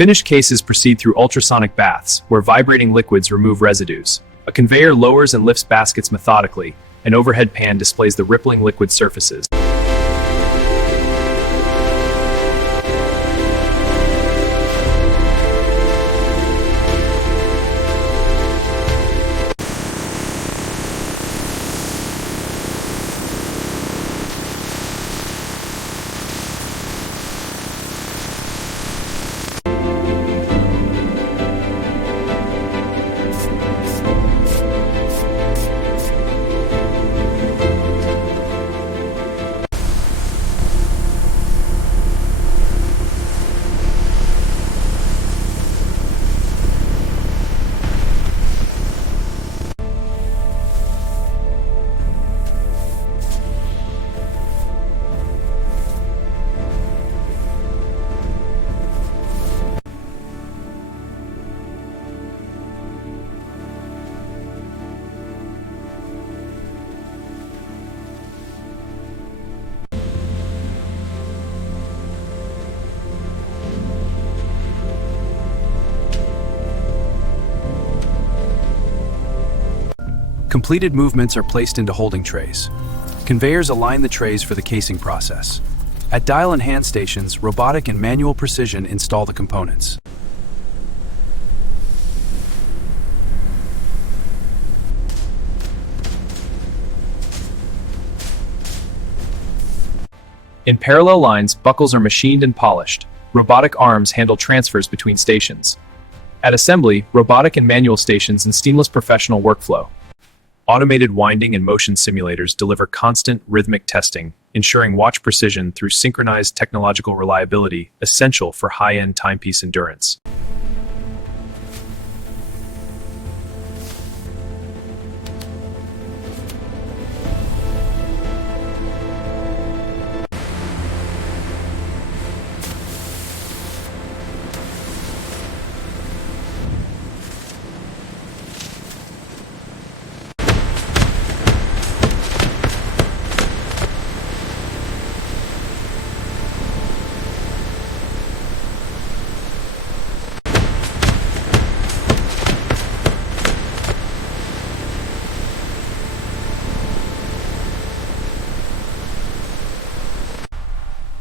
Finished cases proceed through ultrasonic baths, where vibrating liquids remove residues. A conveyor lowers and lifts baskets methodically. An overhead pan displays the rippling liquid surfaces. Completed movements are placed into holding trays. Conveyors align the trays for the casing process. At dial and hand stations, robotic and manual precision install the components. In parallel lines, buckles are machined and polished. Robotic arms handle transfers between stations. At assembly, robotic and manual stations and seamless professional workflow. Automated winding and motion simulators deliver constant, rhythmic testing, ensuring watch precision through synchronized technological reliability, essential for high-end timepiece endurance.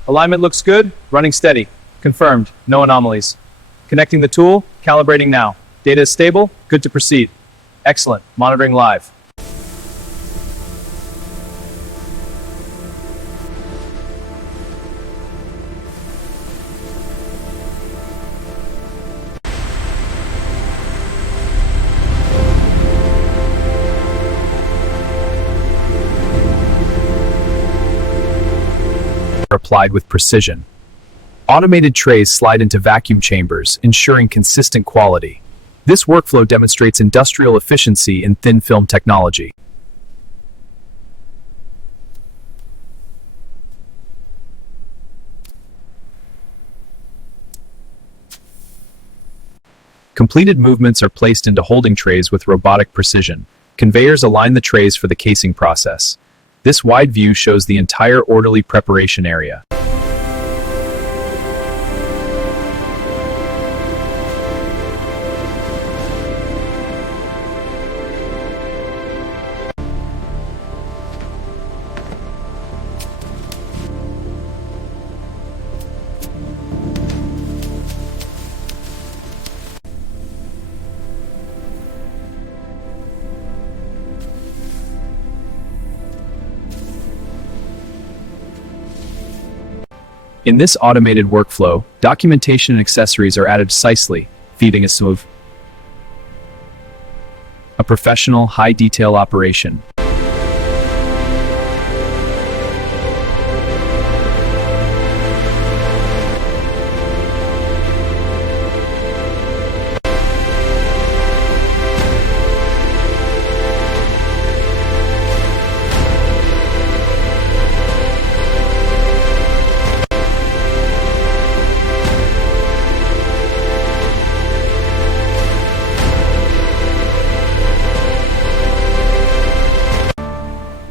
Alignment looks good, running steady. Confirmed, no anomalies. Connecting the tool, calibrating now. Data is stable, good to proceed. Excellent, monitoring live. Applied with precision. Automated trays slide into vacuum chambers, ensuring consistent quality. This workflow demonstrates industrial efficiency in thin film technology. Completed movements are placed into holding trays with robotic precision. Conveyors align the trays for the casing process. This wide view shows the entire orderly preparation area. In this automated workflow, documentation and accessories are added precisely, feeding a smooth, professional, high-detail operation.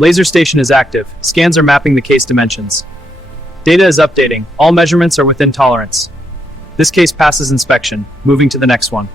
Laser station is active. Scans are mapping the case dimensions. Data is updating. All measurements are within tolerance. This case passes inspection. Moving to the next one.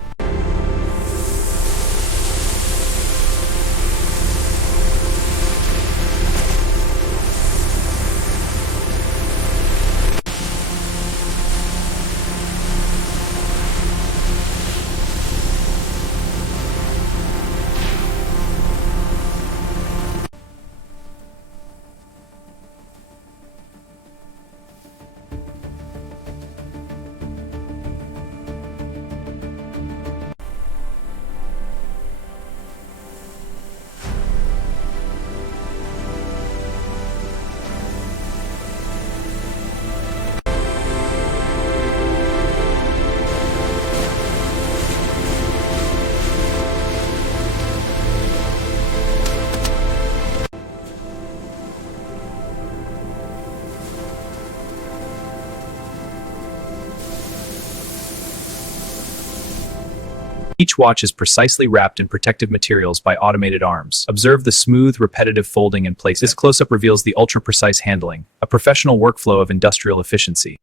Each watch is precisely wrapped in protective materials by automated arms. Observe the smooth, repetitive folding and placement. This close-up reveals the ultra-precise handling, a professional workflow of industrial efficiency.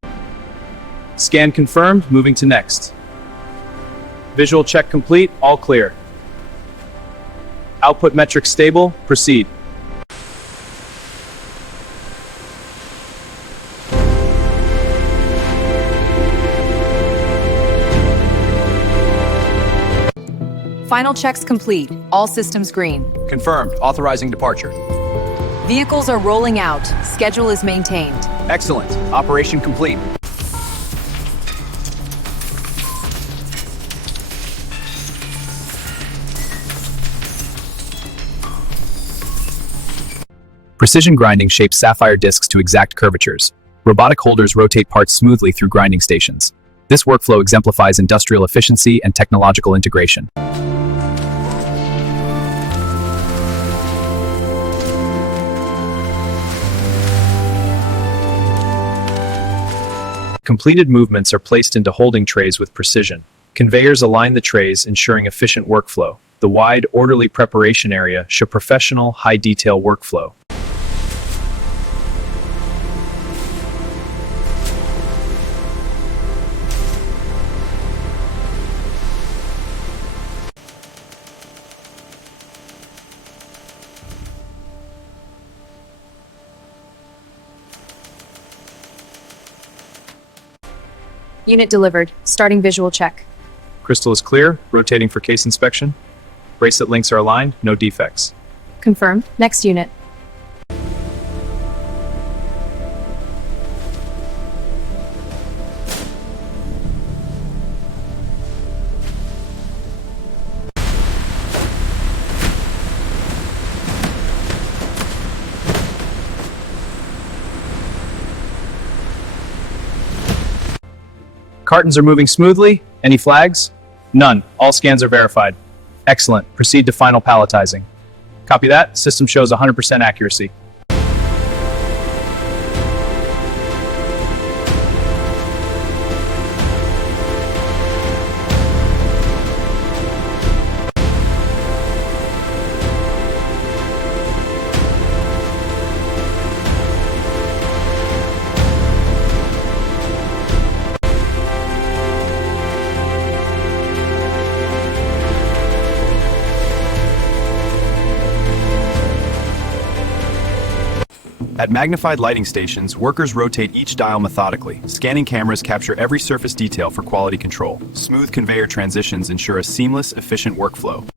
Scan confirmed, moving to next. Visual check complete, all clear. Output metrics stable, proceed. Final checks complete. All systems green. Confirmed. Authorizing departure. Vehicles are rolling out. Schedule is maintained. Excellent. Operation complete. Precision grinding shapes sapphire discs to exact curvatures. Robotic holders rotate parts smoothly through grinding stations. This workflow exemplifies industrial efficiency and technological integration. Completed movements are placed into holding trays with precision. Conveyors align the trays, ensuring efficient workflow. The wide, orderly preparation area shows professional, high-detail workflow. Unit delivered. Starting visual check. Crystal is clear, rotating for case inspection. Bracelet links are aligned, no defects. Confirmed. Next unit. Cartons are moving smoothly. Any flags? None. All scans are verified. Excellent. Proceed to final palletizing. Copy that. System shows 100% accuracy. At magnified lighting stations, workers rotate each dial methodically. Scanning cameras capture every surface detail for quality control. Smooth conveyor transitions ensure a seamless, efficient workflow.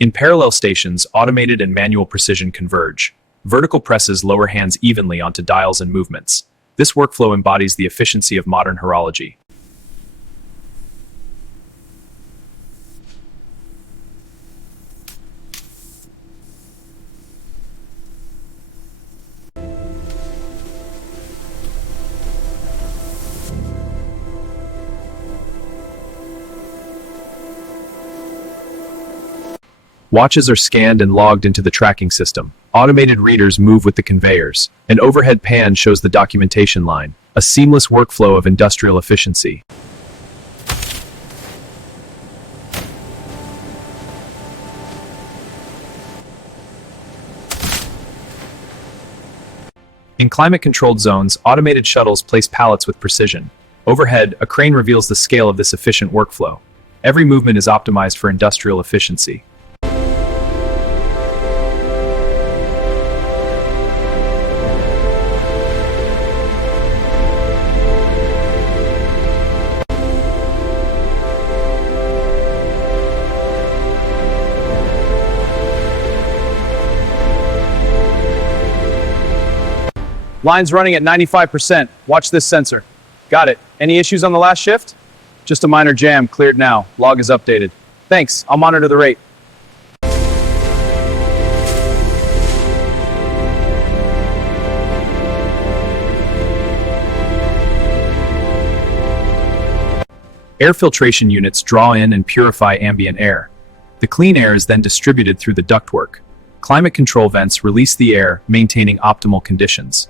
In parallel stations, automated and manual precision converge. Vertical presses lower hands evenly onto dials and movements. This workflow embodies the efficiency of modern horology. Watches are scanned and logged into the tracking system. Automated readers move with the conveyors. An overhead pan shows the documentation line, a seamless workflow of industrial efficiency. In climate-controlled zones, automated shuttles place pallets with precision. Overhead, a crane reveals the scale of this efficient workflow. Every movement is optimized for industrial efficiency. Line's running at 95%. Watch this sensor. Got it. Any issues on the last shift? Just a minor jam. Cleared now. Log is updated. Thanks. I'll monitor the rate. Air filtration units draw in and purify ambient air. The clean air is then distributed through the ductwork. Climate control vents release the air, maintaining optimal conditions.